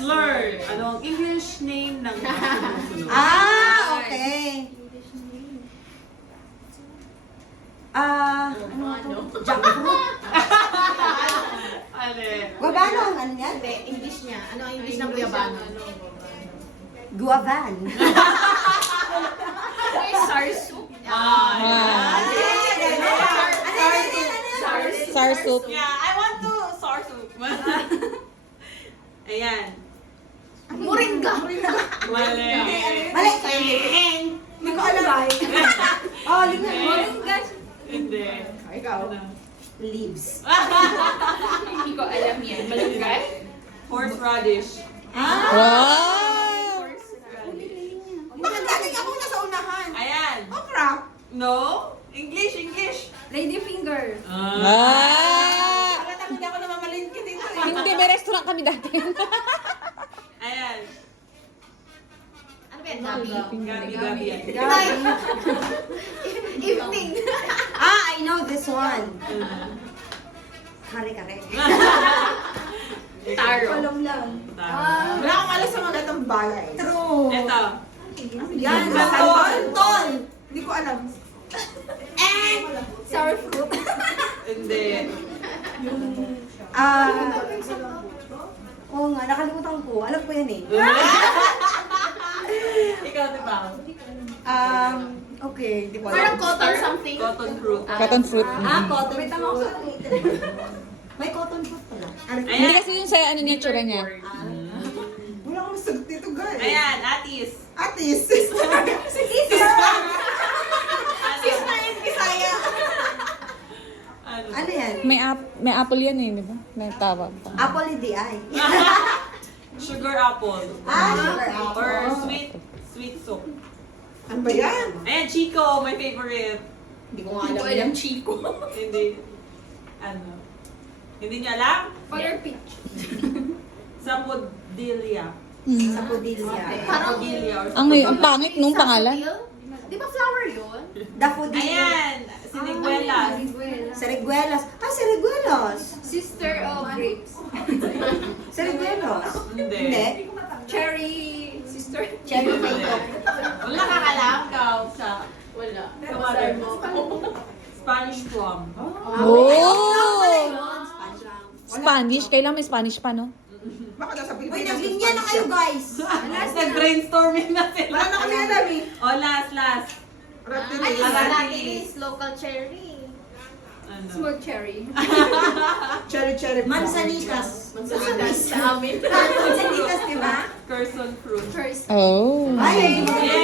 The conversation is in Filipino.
Slur. Ano ang English name ng sunod? Okay. Jackfruit. Ale. Guavano ang ano yan? Hindi, English niya. Ano ang English ng guyabano? Guavan. Sarsup. Sarsoup. Yeah, I want to sour soup. Ayan. Moringa. Mali. Mali. Hindi ko alam. Oh, linga. Moringa. Hindi. Ikaw. Leaves. Hindi ko alam yan. Malunggay? Horseradish. Wow! Bakit galing ako na sa unahan? Ayan. Okra. No? English, English. Ladyfinger. Bakit hindi ako namamalingkit dito eh. Hindi, may restaurant kami dati. Ayan. Ano ba yan? Gabi? Gabi yan. Evening. I know this one. Kare-kare. Taro. Alam lang. Wala akong alam sa mga gatang bagay. True. Ito. Yan, Canton. Hindi ko alam. Sour fruit. Hindi. Oo nga, nakalimutan ko. Alam ko yan eh. Ikaw, di ba? Okay, di ko Parang alam. cotton something. Cotton fruit. Cotton fruit. Cotton fruit. May cotton fruit pala. Hindi Ayan. kasi yung sa ano niya, tsura niya. Wala akong masagot dito, guys. Ayan, Atis. Atis. Sister. Sister. Sister in Bisaya. Ano? Ano yan? May apple yan eh, di ba? May tawag pa. Apple hindi ay. Sugar apple. Sugar apple. Or sweet soup. Ano ba yan? Ayan, Chico, my favorite. Hindi ko nga Hindi ko alam, Chico. Hindi. Ano? Hindi niya alam? Color peach. Sapodilia. Sa Pudilya. Sapodilia or Ang pangit nung pangalan. Di ba flower yun? Daffodil. Ayan, siniguelas. Seriguelas. Seriguelas. Sister of grapes. Seriguelas. Hindi. Hindi. Cherry sister. Cherry Hindi. tomato. Wala kakalam ka sa Wala. Spanish plum. Oh! Spanish. Kailangan may Spanish pa, no? Baka nasa Pilipinas. Uy, naglinya na kayo, guys. Nag-brainstorming na sila. Wala na kami alam eh. O, last. Ay, Aratilis. local cherry. Ano? Smooth cherry. Cherry. Mansanitas. Sa amin. Mansanitas, di ba? Curson fruit. First. Oh. Ay, Yeah.